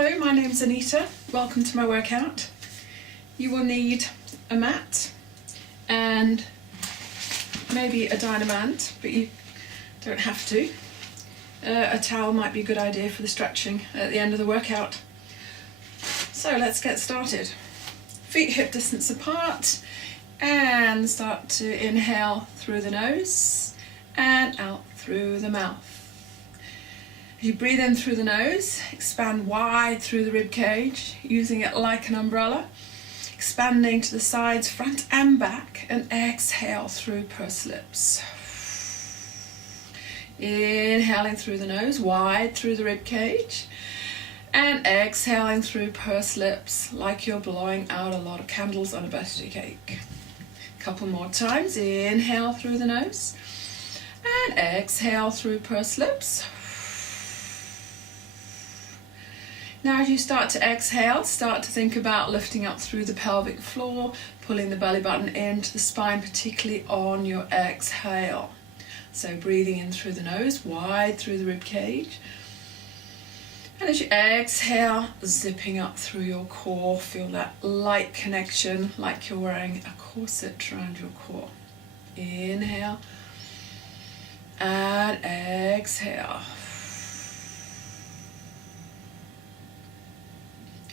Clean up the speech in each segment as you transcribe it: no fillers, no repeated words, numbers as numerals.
Hello, my name's Anita. Welcome to my workout. You will need a mat and maybe a dynamant, but you don't have to. A towel might be a good idea for the stretching at the end of the workout. So let's get started. Feet hip distance apart and start to inhale through the nose and out through the mouth. As you breathe in through the nose, expand wide through the rib cage, using it like an umbrella, expanding to the sides, front and back, and exhale through pursed lips. Inhaling through the nose, wide through the rib cage, and exhaling through pursed lips like you're blowing out a lot of candles on a birthday cake. A couple more times. Inhale through the nose, and exhale through pursed lips. Now as you start to exhale, start to think about lifting up through the pelvic floor, pulling the belly button into the spine, particularly on your exhale. So breathing in through the nose, wide through the rib cage. And as you exhale, zipping up through your core, feel that light connection like you're wearing a corset around your core. Inhale and exhale.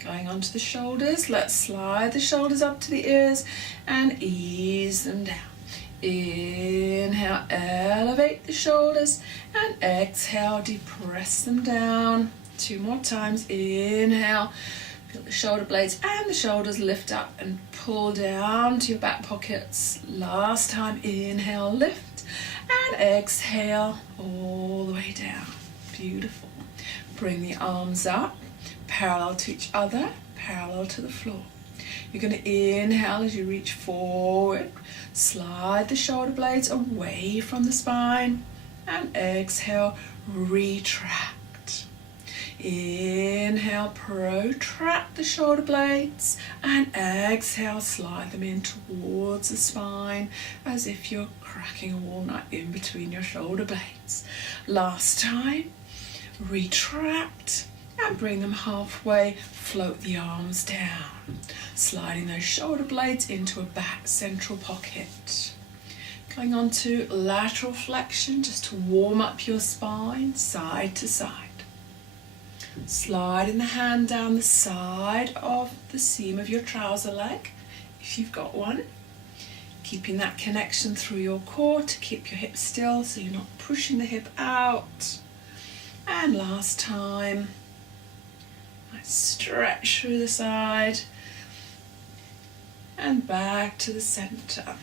Going onto the shoulders, let's slide the shoulders up to the ears and ease them down. Inhale, elevate the shoulders, and exhale, depress them down. 2 more times. Inhale, feel the shoulder blades and the shoulders lift up and pull down to your back pockets. Last time. Inhale, lift, and exhale all the way down. Beautiful. Bring the arms up, parallel to each other, parallel to the floor. You're going to inhale as you reach forward, slide the shoulder blades away from the spine, and exhale, retract. Inhale, protract the shoulder blades, and exhale, slide them in towards the spine as if you're cracking a walnut in between your shoulder blades. Last time. Retract and bring them halfway, float the arms down, sliding those shoulder blades into a back central pocket. Going on to lateral flexion, just to warm up your spine, side to side. Sliding the hand down the side of the seam of your trouser leg, if you've got one. Keeping that connection through your core to keep your hips still so you're not pushing the hip out. And last time, nice stretch through the side and back to the center.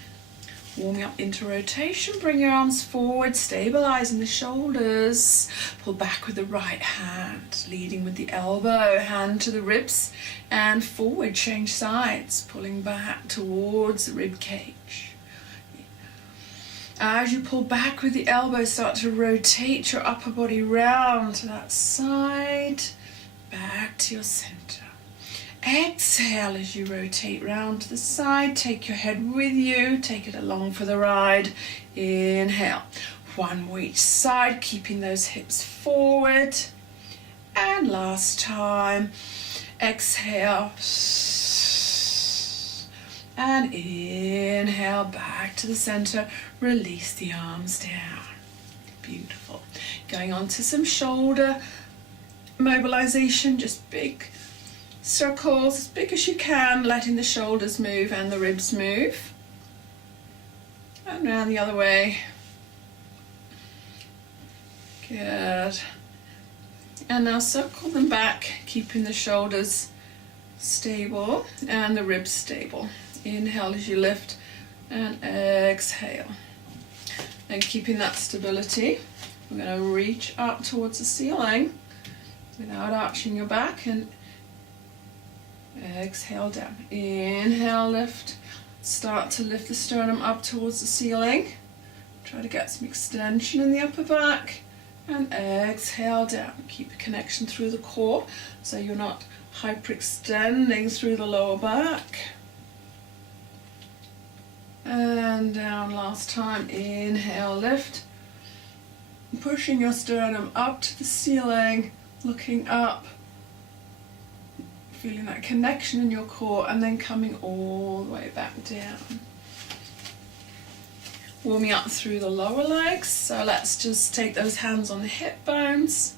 Warming up into rotation, bring your arms forward, stabilizing the shoulders. Pull back with the right hand, leading with the elbow, hand to the ribs, and forward, change sides, pulling back towards the rib cage. As you pull back with the elbow, start to rotate your upper body round to that side, back to your center. Exhale as you rotate round to the side, take your head with you, take it along for the ride. Inhale, 1 more each side, keeping those hips forward. And last time, exhale. And inhale, back to the center, release the arms down. Beautiful. Going on to some shoulder mobilization, just big circles, as big as you can, letting the shoulders move and the ribs move. And round the other way. Good. And now circle them back, keeping the shoulders stable and the ribs stable. Inhale as you lift and exhale. And keeping that stability, we're going to reach up towards the ceiling without arching your back and exhale down. Inhale, lift. Start to lift the sternum up towards the ceiling. Try to get some extension in the upper back. And exhale down. Keep a connection through the core so you're not hyperextending through the lower back. And down last time. Inhale, lift. Pushing your sternum up to the ceiling, looking up. Feeling that connection in your core and then coming all the way back down. Warming up through the lower legs. So let's just take those hands on the hip bones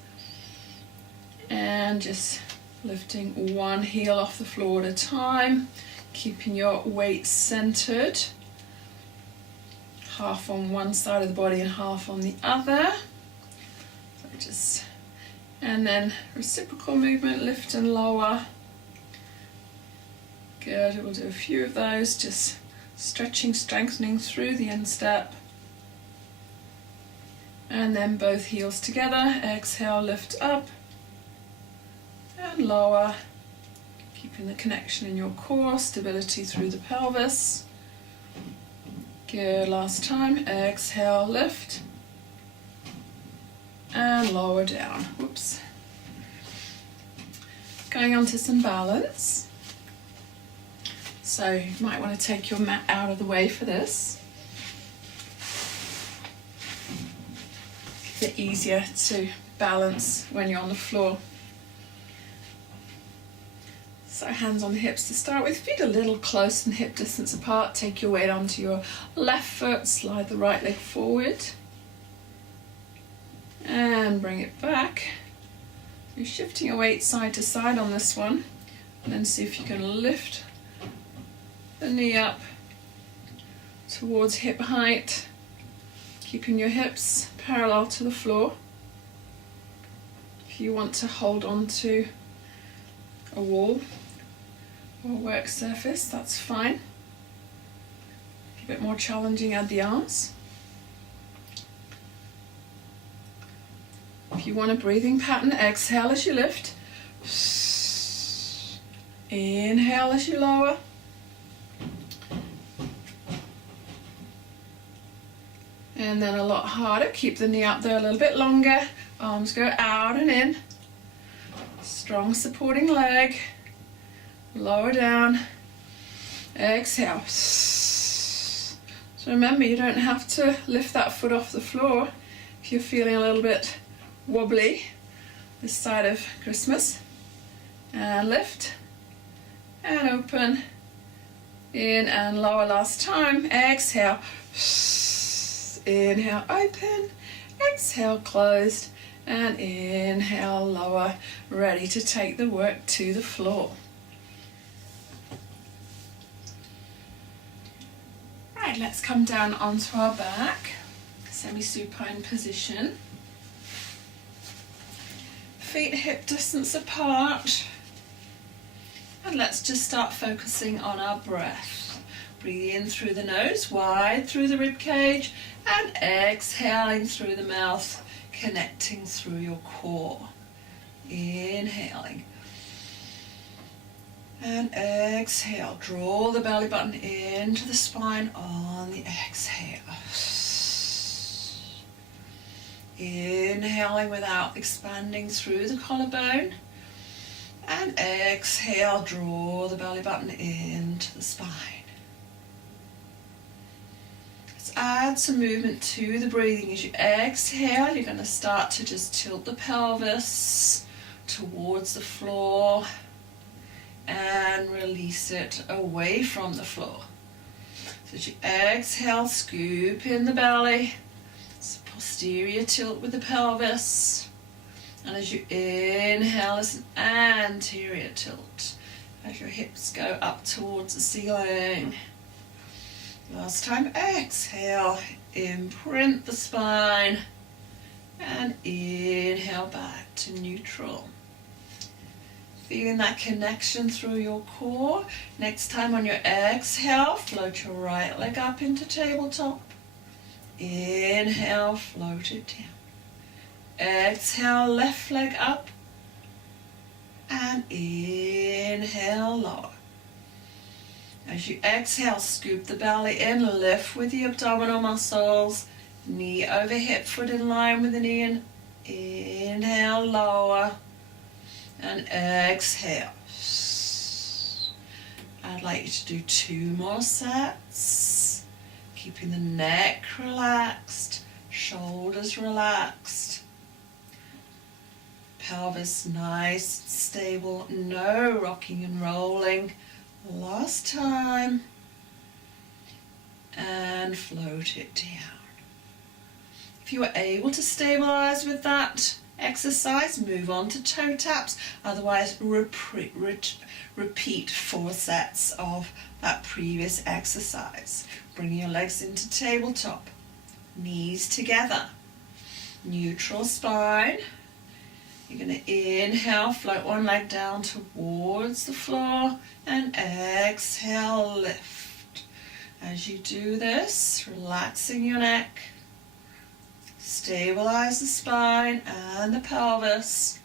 and just lifting one heel off the floor at a time, keeping your weight centered, half on one side of the body and half on the other. So and then reciprocal movement, lift and lower. Good, we'll do a few of those, just stretching, strengthening through the instep. And then both heels together, exhale, lift up and lower, keeping the connection in your core, stability through the pelvis. Good, last time, exhale, lift and lower down. Whoops. Going on to some balance. So you might want to take your mat out of the way for this. A bit easier to balance when you're on the floor. So hands on the hips to start with, feet a little close and hip distance apart. Take your weight onto your left foot, slide the right leg forward and bring it back. You're shifting your weight side to side on this one, and then see if you can lift the knee up towards hip height, keeping your hips parallel to the floor. If you want to hold on to a wall or work surface, that's fine. A bit more challenging, add the arms. If you want a breathing pattern, exhale as you lift. Inhale as you lower. And then a lot harder, keep the knee up there a little bit longer. Arms go out and in. Strong supporting leg. Lower down. Exhale. So remember, you don't have to lift that foot off the floor if you're feeling a little bit wobbly this side of Christmas. And lift and open. In and lower last time. Exhale. Inhale, open. Exhale, closed. And inhale, lower. Ready to take the work to the floor. Right, let's come down onto our back. Semi-supine position. Feet hip distance apart. And let's just start focusing on our breath. Breathe in through the nose, wide through the rib cage, and exhaling through the mouth, connecting through your core. Inhaling. And exhale. Draw the belly button into the spine on the exhale. Inhaling without expanding through the collarbone. And exhale, draw the belly button into the spine. Let's add some movement to the breathing. As you exhale, you're going to start to just tilt the pelvis towards the floor and release it away from the floor. So as you exhale, scoop in the belly. It's a posterior tilt with the pelvis. And as you inhale, it's an anterior tilt as your hips go up towards the ceiling. Last time, exhale, imprint the spine, and inhale back to neutral. Feeling that connection through your core. Next time on your exhale, float your right leg up into tabletop. Inhale, float it down. Exhale, left leg up, and inhale, lower. As you exhale, scoop the belly in, lift with the abdominal muscles, knee over hip, foot in line with the knee, and inhale, lower, and exhale. I'd like you to do 2 more sets, keeping the neck relaxed, shoulders relaxed. pelvis nice, stable, no rocking and rolling. Last time. And float it down. If you were able to stabilize with that exercise, move on to toe taps. Otherwise, repeat 4 sets of that previous exercise. Bring your legs into tabletop. Knees together. Neutral spine. You're going to inhale, float one leg down towards the floor, and exhale, lift. As you do this, relaxing your neck, stabilize the spine and the pelvis.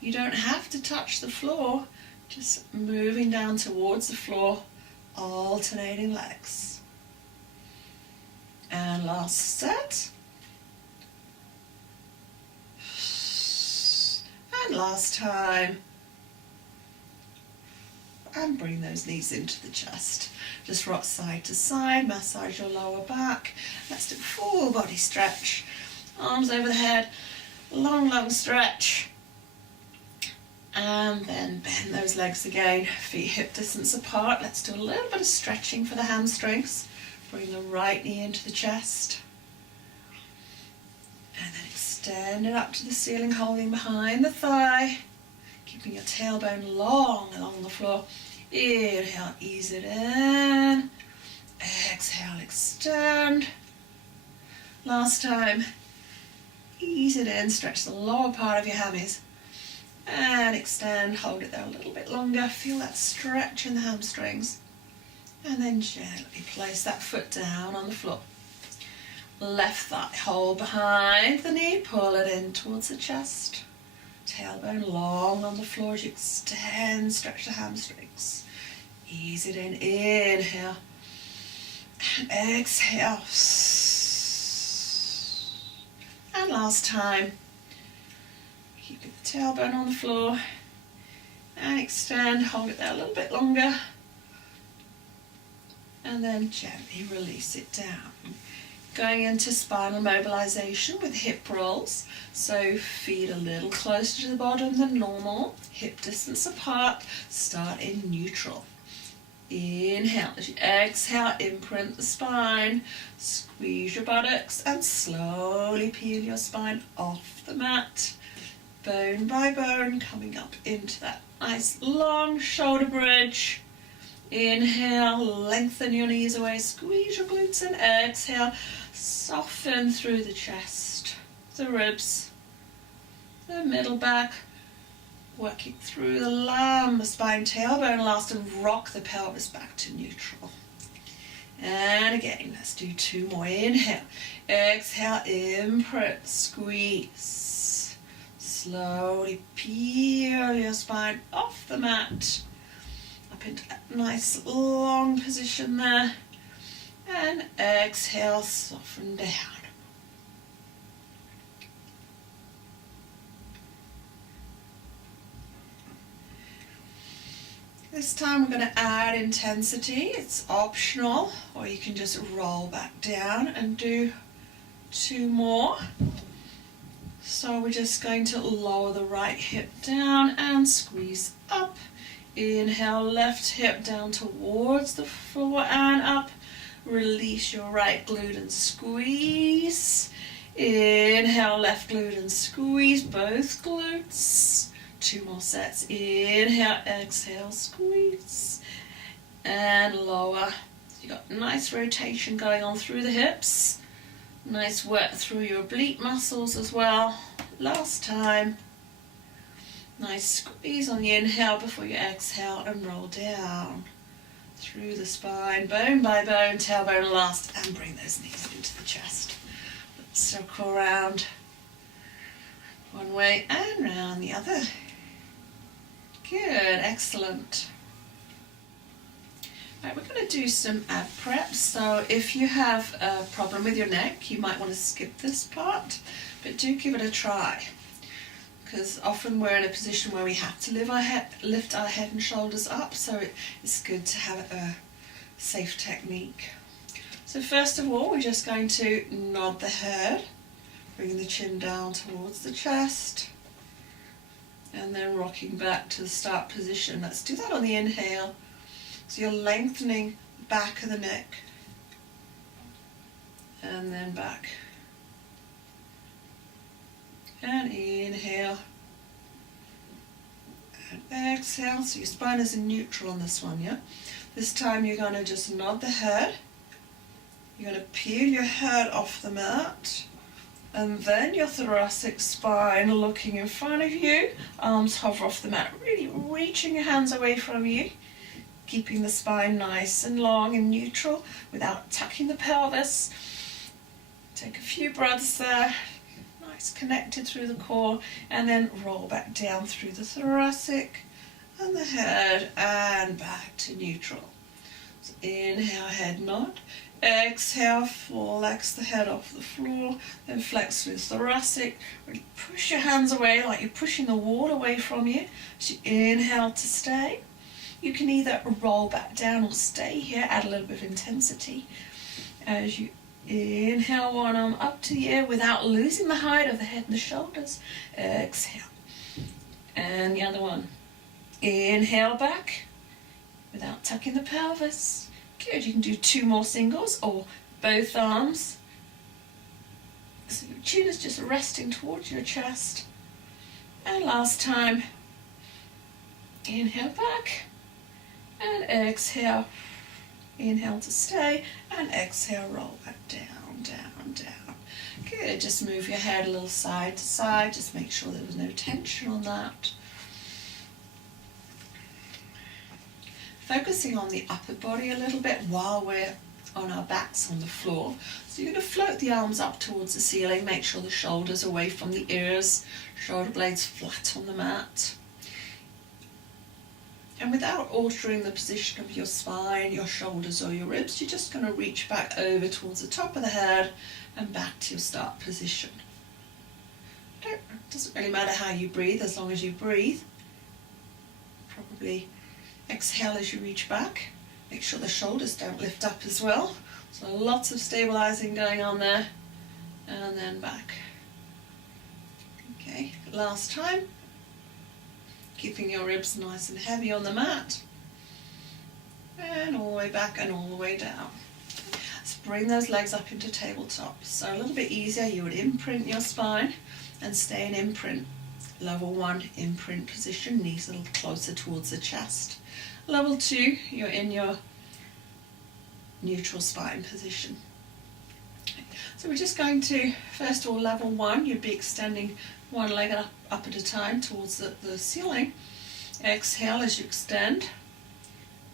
You don't have to touch the floor, just moving down towards the floor, alternating legs. And last set. And last time. And bring those knees into the chest. Just rock side to side, massage your lower back. Let's do full body stretch. Arms over the head, long stretch. And then bend those legs again, feet hip distance apart. Let's do a little bit of stretching for the hamstrings. Bring the right knee into the chest. And then extend it up to the ceiling, holding behind the thigh. Keeping your tailbone long along the floor. Inhale, ease it in. Exhale, extend. Last time. Ease it in, stretch the lower part of your hammies. And extend, hold it there a little bit longer. Feel that stretch in the hamstrings. And then gently place that foot down on the floor. Left thigh, hold behind the knee, pull it in towards the chest. Tailbone long on the floor as you extend, stretch the hamstrings. Ease it in, inhale. And exhale. And last time. Keeping the tailbone on the floor. And extend, hold it there a little bit longer. And then gently release it down. Going into spinal mobilization with hip rolls. So feet a little closer to the bottom than normal. Hip distance apart. Start in neutral. Inhale. As you exhale, imprint the spine. Squeeze your buttocks and slowly peel your spine off the mat. Bone by bone, coming up into that nice long shoulder bridge. Inhale, lengthen your knees away, squeeze your glutes, and exhale, soften through the chest, the ribs, the middle back, working through the lumbar spine, tailbone last, and rock the pelvis back to neutral. And again, let's do 2 more. Inhale, exhale, imprint, squeeze. Slowly peel your spine off the mat. Up into that nice long position there. And exhale, soften down. This time we're going to add intensity. It's optional, or you can just roll back down and do 2 more. So we're just going to lower the right hip down and squeeze up. Inhale, left hip down towards the floor and up. Release your right glute and squeeze. Inhale, left glute and squeeze both glutes. 2 more sets. Inhale, exhale, squeeze. And lower. So you got nice rotation going on through the hips. Nice work through your oblique muscles as well. Last time. Nice squeeze on the inhale before you exhale and roll down. Through the spine, bone by bone, tailbone last, and bring those knees into the chest. Let's circle around one way and round the other. Good, excellent. Right, we're going to do some ab prep. So if you have a problem with your neck, you might want to skip this part, but do give it a try. Because often we're in a position where we have to lift our head and shoulders up, so it's good to have a safe technique. So first of all, we're just going to nod the head, Bringing the chin down towards the chest. And then rocking back to the start position. Let's do that on the inhale. So you're lengthening the back of the neck. And then back. And inhale. And exhale. So your spine is in neutral on this one, yeah? This time you're going to just nod the head. You're going to peel your head off the mat. And then your thoracic spine looking in front of you. Arms hover off the mat. Really reaching your hands away from you. Keeping the spine nice and long and neutral without tucking the pelvis. Take a few breaths there. Nice connected through the core. And then roll back down through the thoracic and the head and back to neutral. So inhale, head nod. Exhale, flex the head off the floor, then flex through the thoracic. Really push your hands away like you're pushing the wall away from you. As you inhale to stay. You can either roll back down or stay here, add a little bit of intensity. As you inhale, one arm up to the air without losing the height of the head and the shoulders. Exhale. And the other one. Inhale back without tucking the pelvis. Good, you can do 2 more singles or both arms. So your chin is just resting towards your chest. And last time, inhale back and exhale. Inhale to stay and exhale, roll back down, down, down. Good, just move your head a little side to side. Just make sure there was no tension on that. Focusing on the upper body a little bit while we're on our backs on the floor. So you're going to float the arms up towards the ceiling, make sure the shoulders are away from the ears, shoulder blades flat on the mat. And without altering the position of your spine, your shoulders or your ribs, you're just going to reach back over towards the top of the head and back to your start position. It doesn't really matter how you breathe as long as you breathe. Probably exhale as you reach back. Make sure the shoulders don't lift up as well. So lots of stabilizing going on there. And then back. Okay, last time. Keeping your ribs nice and heavy on the mat. And all the way back and all the way down. So bring those legs up into tabletop. So a little bit easier, you would imprint your spine and stay in imprint. Level 1, imprint position, knees a little closer towards the chest. Level 2, you're in your neutral spine position. So we're just going to, first of all, level 1, you'd be extending one leg up at a time towards the ceiling. Exhale as you extend,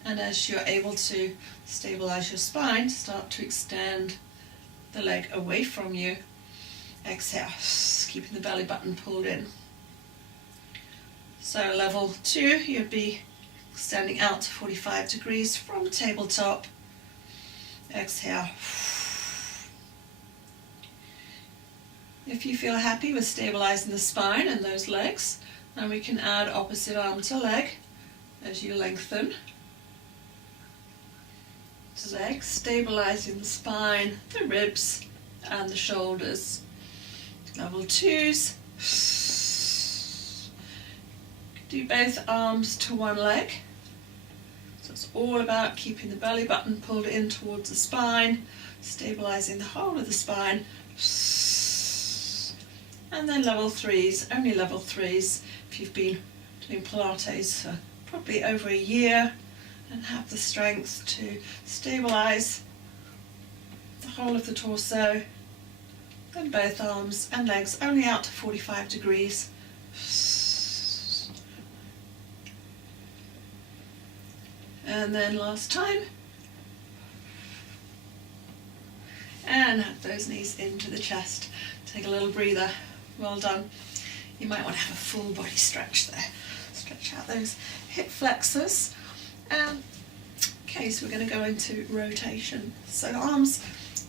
and as you're able to stabilize your spine, start to extend the leg away from you. Exhale, keeping the belly button pulled in. So level 2, you'd be extending out to 45 degrees from tabletop. Exhale. If you feel happy with stabilizing the spine and those legs, then we can add opposite arm to leg as you lengthen. Leg, stabilizing the spine, the ribs and the shoulders. Level 2s. Do both arms to one leg. So it's all about keeping the belly button pulled in towards the spine, stabilizing the whole of the spine. And then level 3s, only level 3s if you've been doing Pilates for probably over a year and have the strength to stabilize the whole of the torso. Then both arms and legs only out to 45 degrees. And then last time. And have those knees into the chest. Take a little breather. Well done. You might want to have a full body stretch there. Stretch out those hip flexors. Okay, so we're going to go into rotation. So arms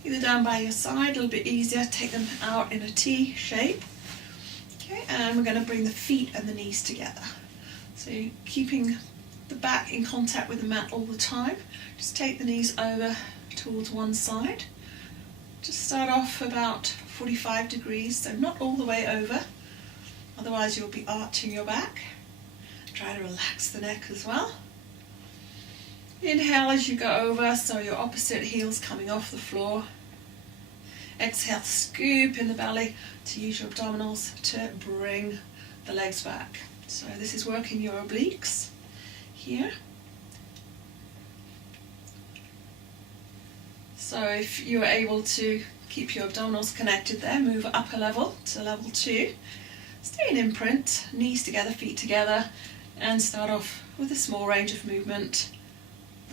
either down by your side, a little bit easier. Take them out in a T shape. Okay, and we're going to bring the feet and the knees together. So keeping the back in contact with the mat all the time. Just take the knees over towards one side. Just start off about 45 degrees, so not all the way over, otherwise you'll be arching your back. Try to relax the neck as well. Inhale as you go over, so your opposite heel's coming off the floor. Exhale, scoop in the belly to use your abdominals to bring the legs back. So this is working your obliques here. So if you're able to keep your abdominals connected there, move up a level to level 2. Stay in imprint, knees together, feet together, and start off with a small range of movement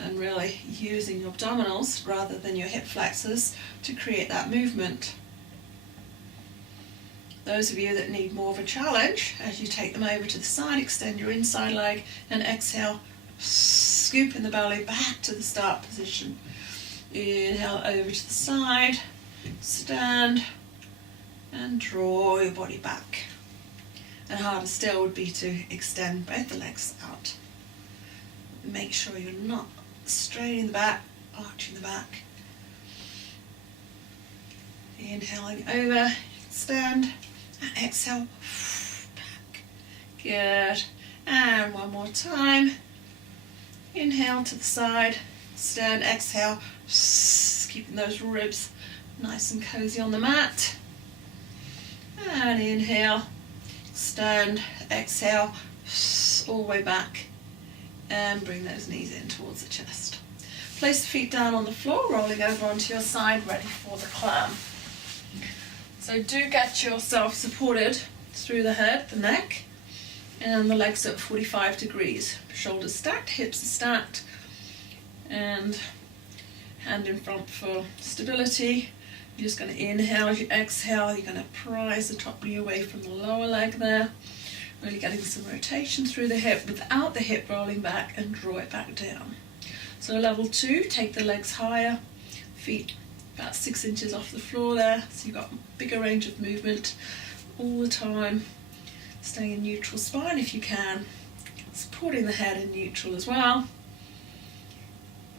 and really using your abdominals rather than your hip flexors to create that movement. Those of you that need more of a challenge, as you take them over to the side, extend your inside leg and exhale, scoop in the belly back to the start position. Inhale over to the side, stand and draw your body back. And harder still would be to extend both the legs out. Make sure you're not straining the back, arching the back. Inhaling over, stand, and exhale, back. Good. And one more time. Inhale to the side, stand, exhale, keeping those ribs nice and cozy on the mat. And inhale, stand, exhale, all the way back, and bring those knees in towards the chest. Place the feet down on the floor, rolling over onto your side, ready for the clam. So do get yourself supported through the head, the neck, and the legs at 45 degrees. Shoulders stacked, hips are stacked, and hand in front for stability. You're just going to inhale. As you exhale, you're going to prise the top knee away from the lower leg there, really getting some rotation through the hip without the hip rolling back, and draw it back down. So level 2, take the legs higher, feet about 6 inches off the floor there, so you've got a bigger range of movement all the time. Staying in neutral spine if you can, supporting the head in neutral as well,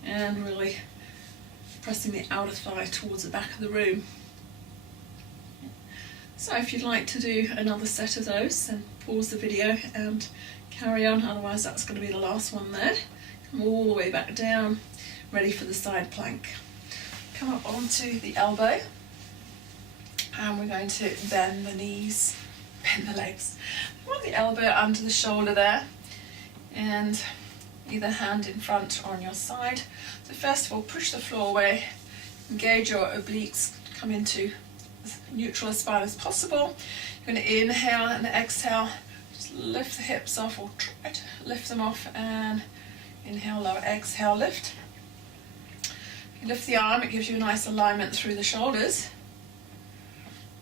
and really pressing the outer thigh towards the back of the room. So if you'd like to do another set of those, then pause the video and carry on, otherwise that's going to be the last one there. Come all the way back down, ready for the side plank. Come up onto the elbow, and we're going to bend the knees, bend the legs. Want the elbow under the shoulder there, and either hand in front or on your side. So first of all, push the floor away, engage your obliques, come into as neutral a spine as possible. You're going to inhale and exhale, just lift the hips off, or try to lift them off, and inhale, lower, exhale, lift. You lift the arm, it gives you a nice alignment through the shoulders.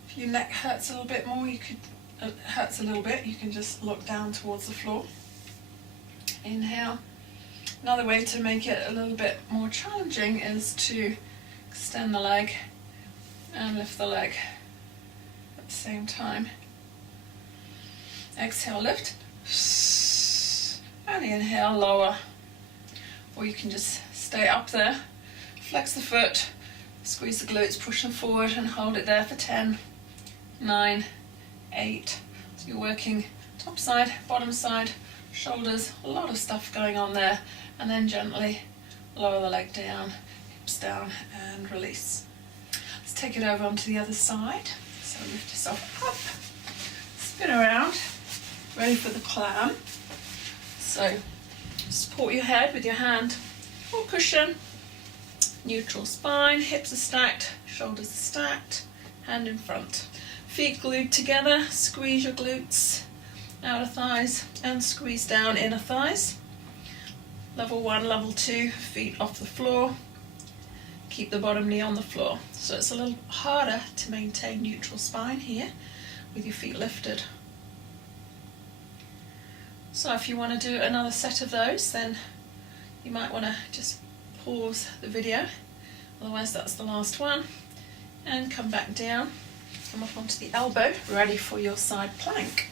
If your neck hurts a little bit more, you can just look down towards the floor. Inhale. Another way to make it a little bit more challenging is to extend the leg and lift the leg at the same time. Exhale, lift, and inhale, lower. Or you can just stay up there, flex the foot, squeeze the glutes, push them forward, and hold it there for 10, 9, 8. So you're working top side, bottom side, shoulders, a lot of stuff going on there, and then gently lower the leg down, hips down, and release. Let's take it over onto the other side. So lift yourself up, spin around, ready for the clam. So support your head with your hand or cushion, neutral spine, hips are stacked, shoulders are stacked, hand in front. Feet glued together, squeeze your glutes, outer thighs, and squeeze down inner thighs. Level 1, level 2, feet off the floor. Keep the bottom knee on the floor. So it's a little harder to maintain neutral spine here with your feet lifted. So if you want to do another set of those, then you might want to just pause the video, otherwise that's the last one, and come back down, come up onto the elbow, ready for your side plank.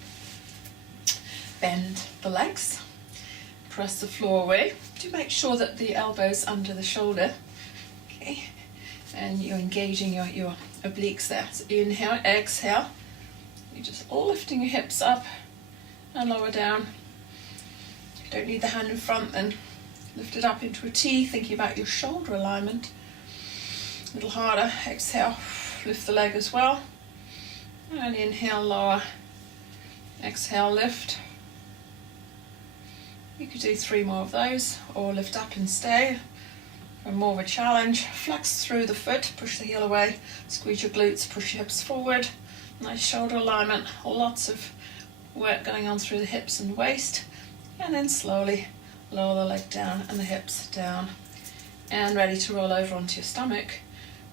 Bend the legs, press the floor away. Do make sure that the elbow's under the shoulder, okay, and you're engaging your obliques there. So inhale, exhale. You're just lifting your hips up and lower down. If you don't need the hand in front, then lift it up into a T, thinking about your shoulder alignment. A little harder. Exhale, lift the leg as well. And inhale, lower. Exhale, lift. You could do 3 more of those, or lift up and stay. For more of a challenge, flex through the foot, push the heel away, squeeze your glutes, push your hips forward. Nice shoulder alignment, lots of work going on through the hips and waist. And then slowly lower the leg down and the hips down. And ready to roll over onto your stomach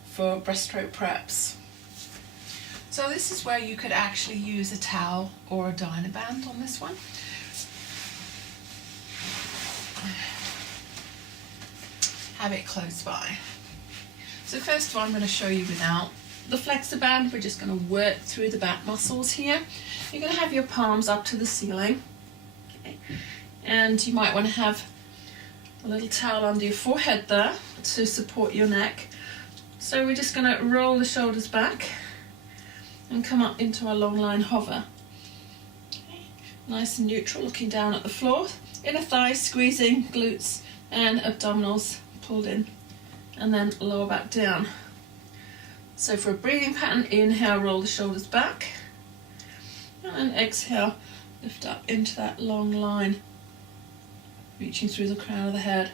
for breaststroke preps. So this is where you could actually use a towel or a Dynaband on this one. Have it close by. So first of all, I'm going to show you without the flexor band. We're just going to work through the back muscles here. You're going to have your palms up to the ceiling. Okay. And you might want to have a little towel under your forehead there to support your neck. So we're just going to roll the shoulders back and come up into our long line hover. Okay. Nice and neutral, looking down at the floor. Inner thighs squeezing, glutes and abdominals pulled in, and then lower back down. So for a breathing pattern, inhale, roll the shoulders back, and then exhale, lift up into that long line, reaching through the crown of the head.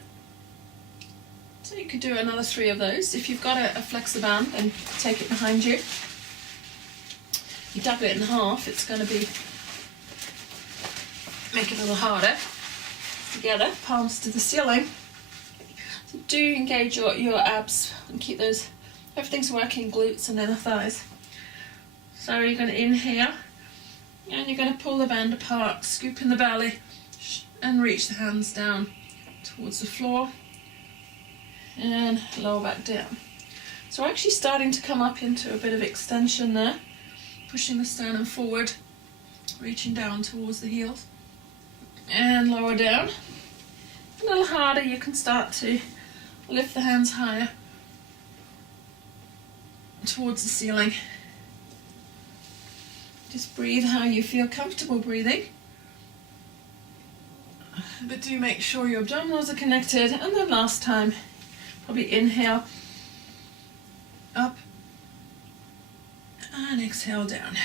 So you could do another 3 of those. If you've got a flexor band, then take it behind you. You double it in half, it's going to make it a little harder. Together, palms to the ceiling. So do engage your abs and keep those, everything's working, glutes and inner thighs. So you're going to inhale and you're going to pull the band apart, scoop in the belly and reach the hands down towards the floor and lower back down. So we're actually starting to come up into a bit of extension there, pushing the sternum forward, reaching down towards the heels and lower down. A little harder, you can start to lift the hands higher towards the ceiling. Just breathe how you feel comfortable breathing. But do make sure your abdominals are connected. And then last time, probably inhale up and exhale down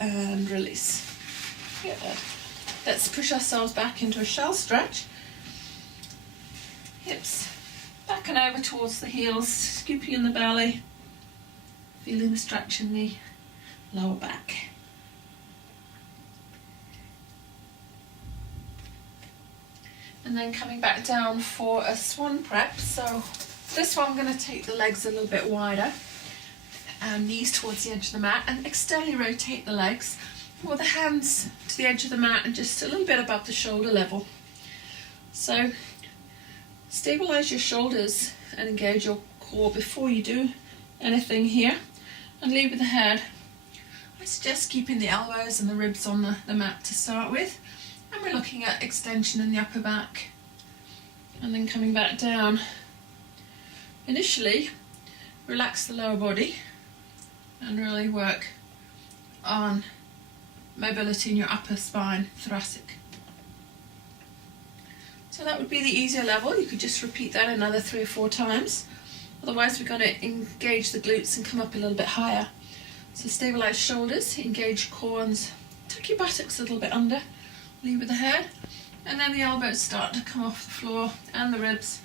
and release. Good. Let's push ourselves back into a shell stretch. Hips back and over towards the heels, scooping in the belly, feeling the stretch in the lower back. And then coming back down for a swan prep. So this one I'm going to take the legs a little bit wider and knees towards the edge of the mat and externally rotate the legs with the hands to the edge of the mat and just a little bit above the shoulder level. So stabilize your shoulders and engage your core before you do anything here, and lead with the head. I suggest keeping the elbows and the ribs on the mat to start with, and we're looking at extension in the upper back and then coming back down. Initially relax the lower body and really work on mobility in your upper spine, thoracic. So that would be the easier level. You could just repeat that another 3 or 4 times. Otherwise we're going to engage the glutes and come up a little bit higher. So stabilize shoulders, engage core and tuck your buttocks a little bit under, lead with the head, and then the elbows start to come off the floor and the ribs.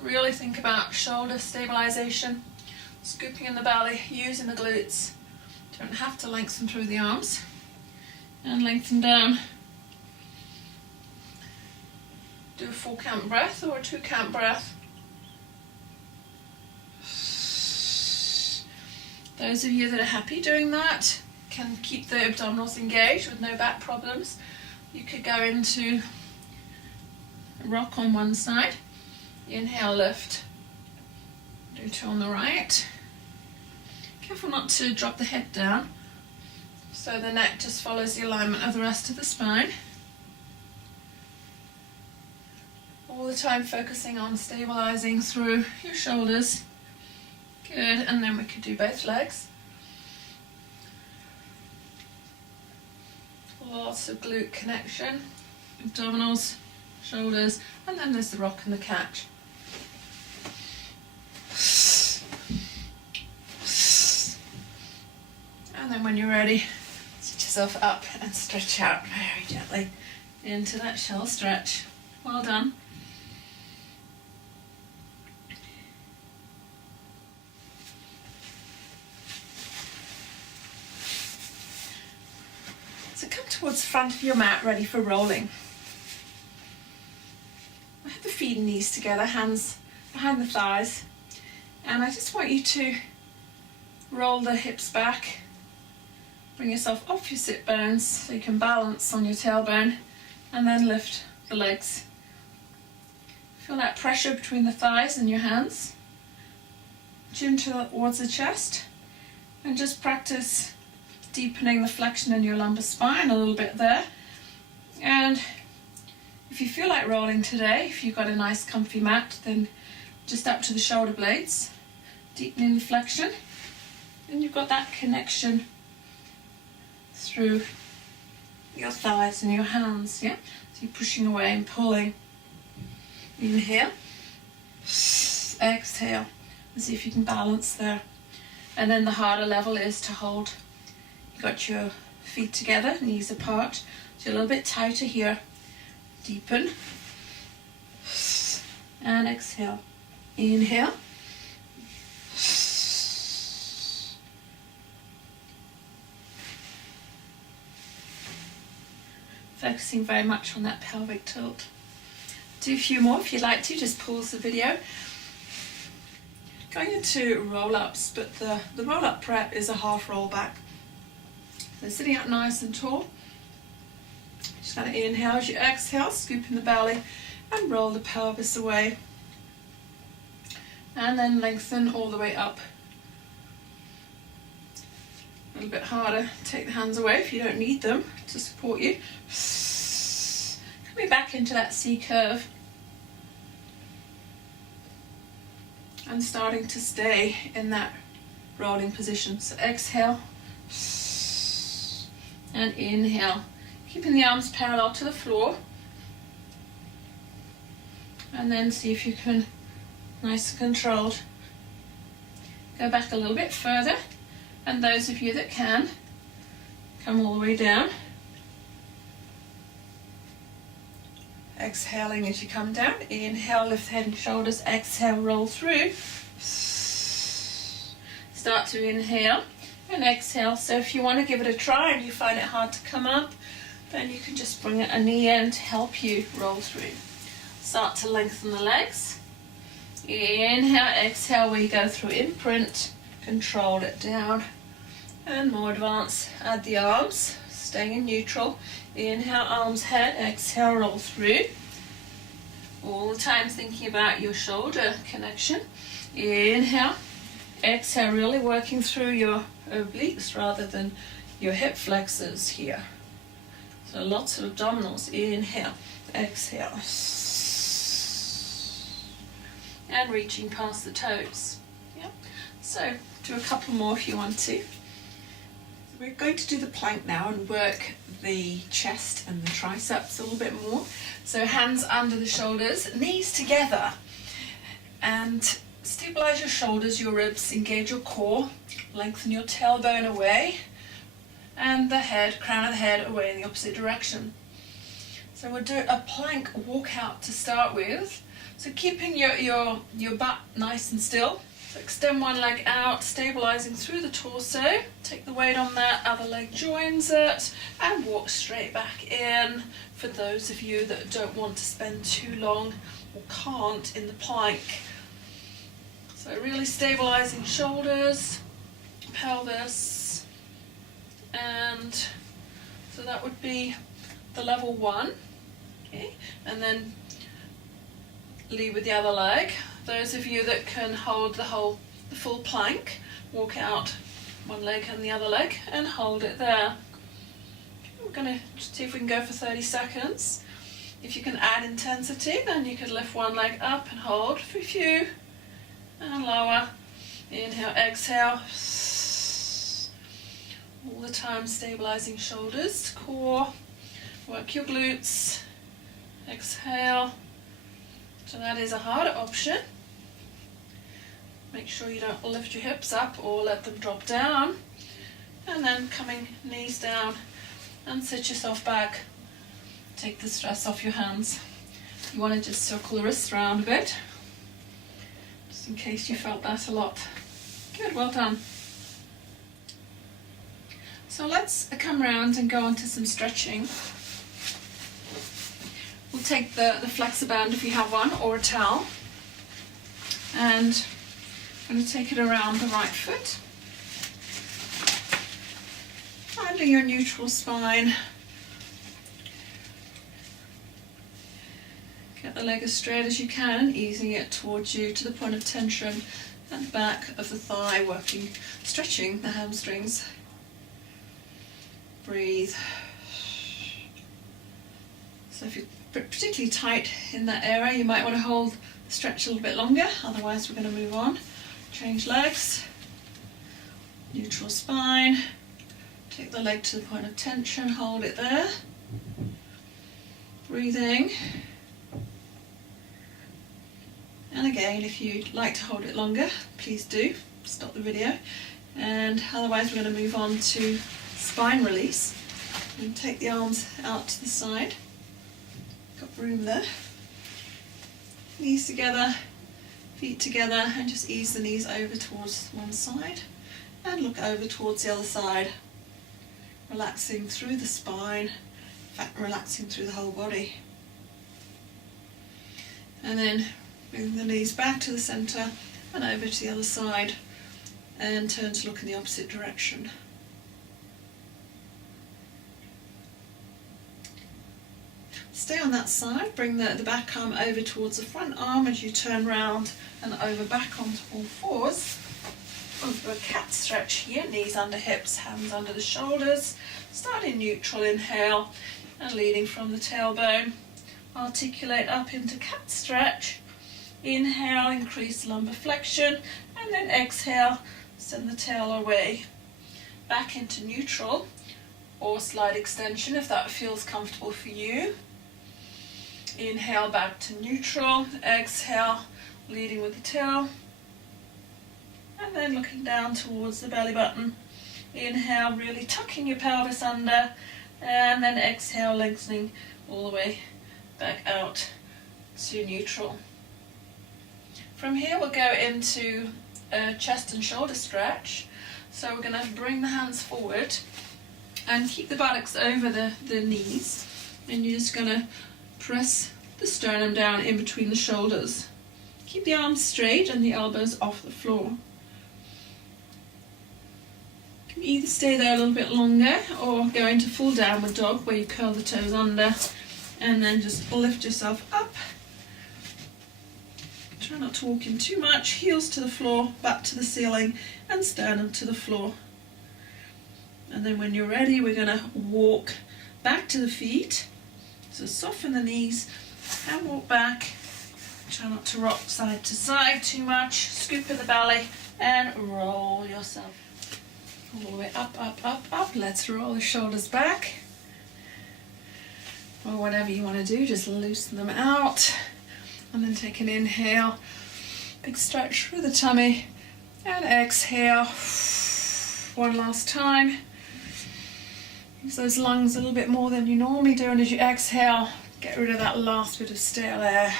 Really think about shoulder stabilization, scooping in the belly, using the glutes. Don't have to lengthen through the arms, and lengthen down. Do a 4 count breath or a 2 count breath. Those of you that are happy doing that can keep the abdominals engaged with no back problems. You could go into a rock on one side. Inhale, lift. Do 2 on the right. Careful not to drop the head down, so the neck just follows the alignment of the rest of the spine. All the time focusing on stabilizing through your shoulders. Good, and then we could do both legs. Lots of glute connection, abdominals, shoulders, and then there's the rock and the catch. And then when you're ready, sit yourself up and stretch out very gently into that shell stretch. Well done. So come towards the front of your mat, ready for rolling. I have the feet and knees together, hands behind the thighs, and I just want you to roll the hips back. Bring yourself off your sit bones so you can balance on your tailbone, and then lift the legs. Feel that pressure between the thighs and your hands. Chin towards the chest, and just practice deepening the flexion in your lumbar spine a little bit there. And if you feel like rolling today, if you've got a nice comfy mat, then just up to the shoulder blades, deepening the flexion, and you've got that connection through your thighs and your hands, yeah? So you're pushing away and pulling. Inhale, exhale, and see if you can balance there. And then the harder level is to hold. You've got your feet together, knees apart, so a little bit tighter here. Deepen, and exhale. Inhale, focusing very much on that pelvic tilt. Do a few more if you'd like to, just pause the video. Going into roll-ups, but the roll-up prep is a half roll back. So sitting up nice and tall, just going to inhale as you exhale, scoop in the belly and roll the pelvis away. And then lengthen all the way up. A little bit harder, take the hands away if you don't need them to support you. Coming back into that C curve. And starting to stay in that rolling position. So exhale and inhale. Keeping the arms parallel to the floor. And then see if you can, nice and controlled, go back a little bit further. And those of you that can, come all the way down. Exhaling as you come down. Inhale, lift head and shoulders. Exhale, roll through. Start to inhale and exhale. So if you want to give it a try and you find it hard to come up, then you can just bring a knee in to help you roll through. Start to lengthen the legs. Inhale, exhale, we go through imprint. Control it down. And more advanced, add the arms, staying in neutral. Inhale, arms, head, exhale, roll through. All the time thinking about your shoulder connection. Inhale, exhale, really working through your obliques rather than your hip flexors here. So lots of abdominals. Inhale, exhale. And reaching past the toes. Yeah. So do a couple more if you want to. We're going to do the plank now and work the chest and the triceps a little bit more. So hands under the shoulders, knees together, and stabilize your shoulders, your ribs, engage your core, lengthen your tailbone away, and the head, crown of the head away in the opposite direction. So we'll do a plank walkout to start with. So keeping your butt nice and still. So extend one leg out, stabilizing through the torso. Take the weight on that, other leg joins it, and walk straight back in for those of you that don't want to spend too long or can't in the plank. So really stabilizing shoulders, pelvis, and so that would be the level 1. Okay, and then lead with the other leg. Those of you that can hold the full plank, walk out one leg and the other leg and hold it there. We're going to see if we can go for 30 seconds. If you can add intensity, then you could lift one leg up and hold for a few and lower. Inhale, exhale. All the time stabilizing shoulders, core, work your glutes, exhale. So that is a harder option. Make sure you don't lift your hips up or let them drop down. And then coming knees down and sit yourself back. Take the stress off your hands. You want to just circle the wrists around a bit, just in case you felt that a lot. Good, well done. So let's come around and go on to some stretching. We'll take the flexor band if you have one, or a towel, and I'm going to take it around the right foot. Finding your neutral spine. Get the leg as straight as you can, easing it towards you to the point of tension at the back of the thigh, working, stretching the hamstrings. Breathe. So if you're particularly tight in that area, you might want to hold the stretch a little bit longer, otherwise we're going to move on. Change legs, neutral spine, take the leg to the point of tension, hold it there. Breathing. And again, if you'd like to hold it longer, please do. Stop the video. And otherwise we're going to move on to spine release. And take the arms out to the side. Got room there. Knees together, feet together, and just ease the knees over towards one side. And look over towards the other side. Relaxing through the spine, in fact relaxing through the whole body. And then bring the knees back to the centre and over to the other side, and turn to look in the opposite direction. Stay on that side, bring the back arm over towards the front arm as you turn round and over back onto all fours. Onto a cat stretch here, knees under hips, hands under the shoulders. Starting neutral, inhale, and leading from the tailbone. Articulate up into cat stretch. Inhale, increase lumbar flexion, and then exhale, send the tail away. Back into neutral, or slight extension if that feels comfortable for you. Inhale, back to neutral, exhale, leading with the tail. And then looking down towards the belly button. Inhale, really tucking your pelvis under, and then exhale, lengthening all the way back out to neutral. From here we'll go into a chest and shoulder stretch. So we're going to bring the hands forward and keep the buttocks over the knees, and you're just going to press the sternum down in between the shoulders. Keep the arms straight and the elbows off the floor. You can either stay there a little bit longer or go into full downward dog where you curl the toes under and then just lift yourself up. Try not to walk in too much, heels to the floor, back to the ceiling and sternum to the floor. And then when you're ready, we're going to walk back to the feet. So soften the knees and walk back. Try not to rock side to side too much. Scoop at the belly and roll yourself all the way up, up, up, up. Let's roll the shoulders back. Or whatever you want to do, just loosen them out. And then take an inhale, big stretch through the tummy, and exhale. One last time. Use those lungs a little bit more than you normally do, and as you exhale, get rid of that last bit of stale air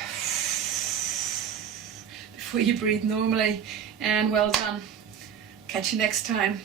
before you breathe normally. And well done. Catch you next time.